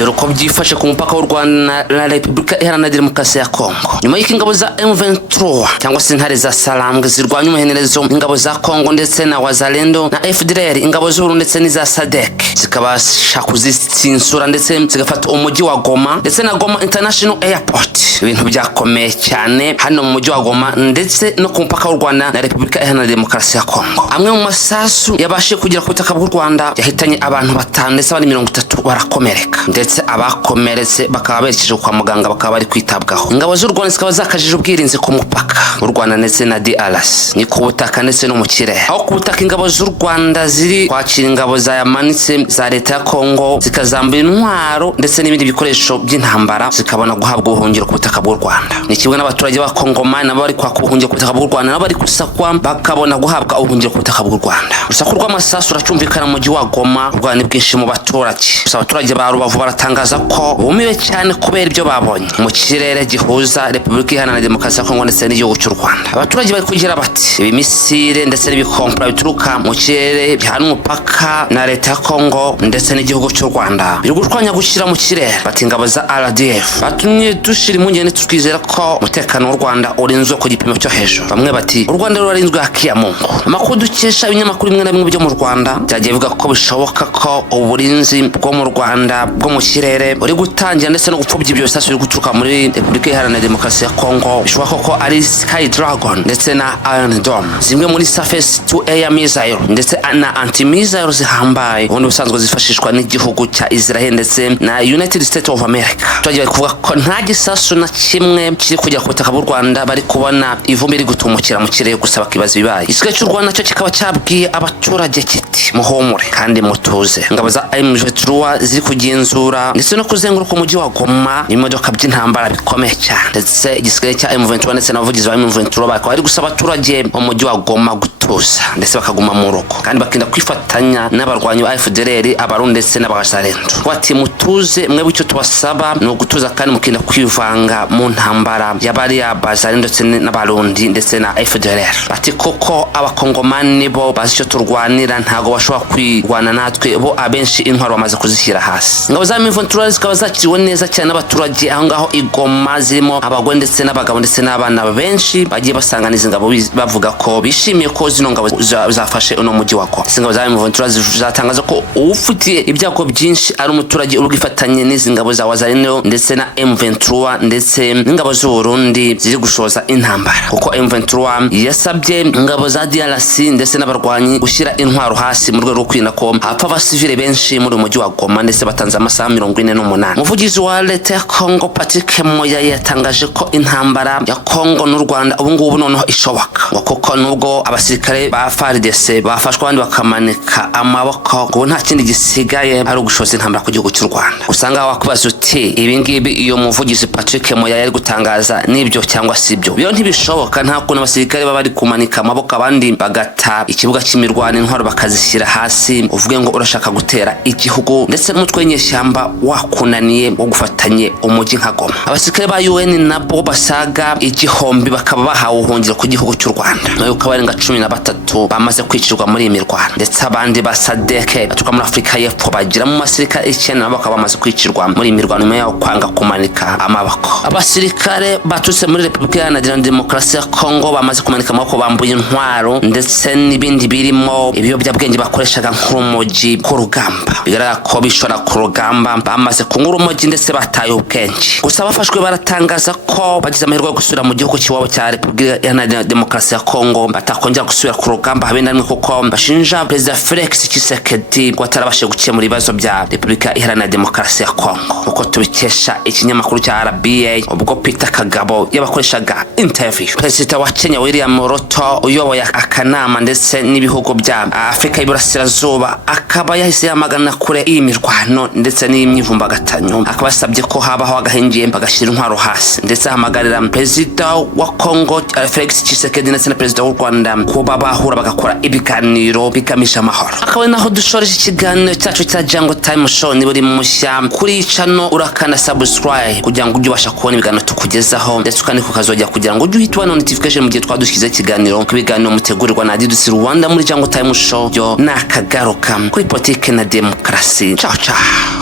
dore ko byifashe ku mupaka w'u Rwanda na Repubulika Iharanira Demokarasi ya Congo. Nyuma y'ingabo za M23 cyangwa se intare za Salambwe zirwanya umuhenerezo ingabo za Congo ndetse na Wazalendo na FDLR, ingabo z'uru ndetse n'iza SADC zikabasha kuzitsinsura ndetse zigafata umujyi wa Goma ndetse na Goma International Airport. Ibintu byakomeye cyane hano mu mujyi wa Goma ndetse no ku mupaka w'u Rwanda na Repubulika Iharanira Demokarasi ya Congo. Amwe mu masasu yabashe kugera ku butaka bw'u Rwanda yahitanye abantu 5 ndetse abandi 30 barakomereka, ndetse abakomeretse bakaba berekeje kwa muganga bakaba bari kwitabwaho. Ingabo z'u Rwanda zikaba zakajije ubwirinzi ku mupaka w'u Rwanda ndetse na DRC, ni ku butaka ndetse no mu kirere. Aho ku butaka ingabo z'u Rwanda ziri kwakira ingabo za yamanitse za leta ya Congo zikazambura intwaro ndetse n'ibindi bikoresho by'intambara zikabona guhabwa ubuhungiro ku butaka bw'u Rwanda. Ni kimwe n'abaturage ba Congo nabo bari kwaka ubuhungiro ku butaka bw'u Rwanda nabo bari kusakwa bakabona guhabwa ubuhungiro ku butaka bw'u Rwanda. Urusaku rw'amasasu ruracyumvikana mu mujyi wa Goma, urwanya bwinshi mu baturage. Abaturage ba Rubavu baratangaza ko bumiwe cyane kubera ibyo babonye mu kirere gihuza Repubulika Iharanira Demokarasi ya Congo ndetse n'igihugu cy'u Rwanda. Abaturage bari kugira bati ibimisire ndetse n'ibikompra bituruka mu kirere bihana umupaka na leta ya Congo ndetse n'igihugu cy'u Rwanda biri gushwanya gushyira mu kirere. Bati ingabo za RDF batumye dushira impungenge twizera ko umutekano w'u Rwanda urinzwe ku gipimo cyo hejuru. Bamwe bati u Rwanda rurarinzwe hakiya Mungu. Amakuru dukesha ibinyamakuru bimwe na bimwe byo mu Rwanda byagiye bivuga ko bishoboka ko uburinzi bwo mu Rwanda bwo mu kirere uri gutangira ndetse no gupfubya ibyo bisasu biri guturuka muri Repubulika Iharanira Demokarasi ya Congo. Bishoboka ko ari Sky Dragon ndetse na Iron Dome, zimwe muri surface to air missile ndetse na anti missile zihambaye ubundi busanzwe zifashishwa n'igihugu cya Israel ndetse na United States of America. Twagiye kuvuga ko nta gisasu na kimwe kiri kujya ku butaka bw'u Rwanda, bari kubona ivumbi riri gutumukira mu kirere gusa bakibaza ibibaye. Igisirikare cy'u Rwanda cyo kikaba cyabwiye abaturage kiti muhumure kandi mutuze. Ingabo za M23 ziri kugenzura ndetse no kuzenguruka umujyi wa Goma n'imodoka by'intambara bikomeye cyane, ndetse igisirikare cya M23 ndetse n'abavugizi ba M23 bakaba bari gusaba abaturage mu mujyi wa Goma gutuza ndetse bakaguma mu rugo kandi bakinda kwifatanya n'abarwanyi ba FDLR, abarundi ndetse n'abazalendo. Bati mutuze mwebwe, icyo tubasaba ni ugutuza kandi mukinda kwivanga mu ntambara y'abari abazalendo ndetse n'abarundi ndetse na FDLR. Bati koko abakongomani bo bazi icyo turwanira, ntago bashobora kwirwana natwe, bo abenshi intwaro bamaze kuzishyira hasi. Ingabo za M23 zikaba zakiriwe neza cyane n'abaturage aho ngaho Igoma, zirimo abagore ndetse n'abagabo ndetse n'abana benshi bagiye basanganiza ingabo bavuga ko bishimiye ko zino ngabo zafashe uno mujyi wa Goma. Ingabo za M23 zatangaza ko ufitiye ibyago byinshi ari umuturage uri gifatanye n'izi ngabo za Wazalendo ndetse na M23 ndetse n'ingabo z'u Burundi ziri gushoza intambara, kuko M23 yasabye ingabo za DRC ndetse n'abarwanyi gushyira intwaro hasi mu rwego rwo kwirinda ko hapfa abasivile benshi muri umujyi wa Goma ndetse batanze amasaha 48. Umuvugizi wa leta ya Congo Patrick Moya yatangaje ko intambara ya Congo n'u Rwanda ubu ngubu noneho ishoboka, kuko nubwo abasirikare ba FARDC bafashwa abandi bakamanika amaboko, ngo nta kindi gisigaye ari ugushoza intambara ku gihugu cy'u Rwanda. Usanga wakubaza uti ibi ngibi iyo muvugizi Patrick Moya yari gutangaza nibyo cyangwa sibyo? Biyo ntibishoboka, nta kuntu abasirikare baba bari kumanika amaboko abandi bagata ikibuga cy'imirwano intwaro bakazishyira hasi uvuge ngo urashaka gutera igihugu ndetse n'umutwe w'inyeshyamba wakunaniye wo gufatanye umujyi nka Goma. Abasirikare ba UN nabo basaga igihombi bakaba bahawe ubuhungiro ku gihugu cy'u Rwanda, nayo ukaba ari 13 bamaze kwicirwa muri iyi mirwano, ndetse abandi ba SADC baturuka muri Afurika y'Epfo bagira mu masirikare 9 nabo bakaba bamaze kwicirwa muri iyi mirwano nyuma yo kwanga kumanika amaboko. Abasirikare batutse muri Repubulika Iharanira Demokarasi ya Congo bamaze kumanika amaboko, bambuye intwaro ndetse n'ibindi birimo ibiyobyabwenge bakoreshaga nk'urumogi ku rugamba. Bigaragara ko bishora ku rugamba bamaze kunywa urumogi ndetse bataye ubwenge. Gusa bafashwe baratangaza ko bagize amahirwe yo gusubira mu gihugu cy'iwabo cya Repubulika Iharanira Demokarasi ya Congo, batakongera gusubira ku rugamba habe na rimwe, kuko bashinja Perezida Felix Tshisekedi ko atarabashije gukemura ibibazo bya Repubulika Iharanira Demokarasi ya Congo, uko tubikesha ikinyamakuru cya RBA. Ubwo Peter Kagabo yabakoreshaga interview, Perezida wa Kenya William Ruto uyoboye akanama ndetse n'ibihugu bya Afrika y'Iburasirazuba akaba yahise yamagana kure iyi mirwano ndetse n'imyivumbagatanyo, akaba yasabye ko habaho agahingiye bagashyira intwaro hasi, ndetse ahamagarira Perezida wa Congo Felix Tshisekedi ndetse na Perezida w'u Rwanda kuba bahura bagakora ibiganiro bigamije amahoro. Akaba naho dushoreje ikiganiro cyacu cya Jungle Time Show. Ni buri mushya kuri channel urakanda subscribe kugira ngo ujye ubasha kubona ibiganiro tukugezaho, ndetse ukandi kukazojya kugira ngo ujye uhitwa notification mu gihe twadushyize ikiganiro. Ibiganiro mutegurirwa na DDC Rwanda muri Jungle Time Show yo nakagaruka kuri politike na demokarasi. Ciao ciao.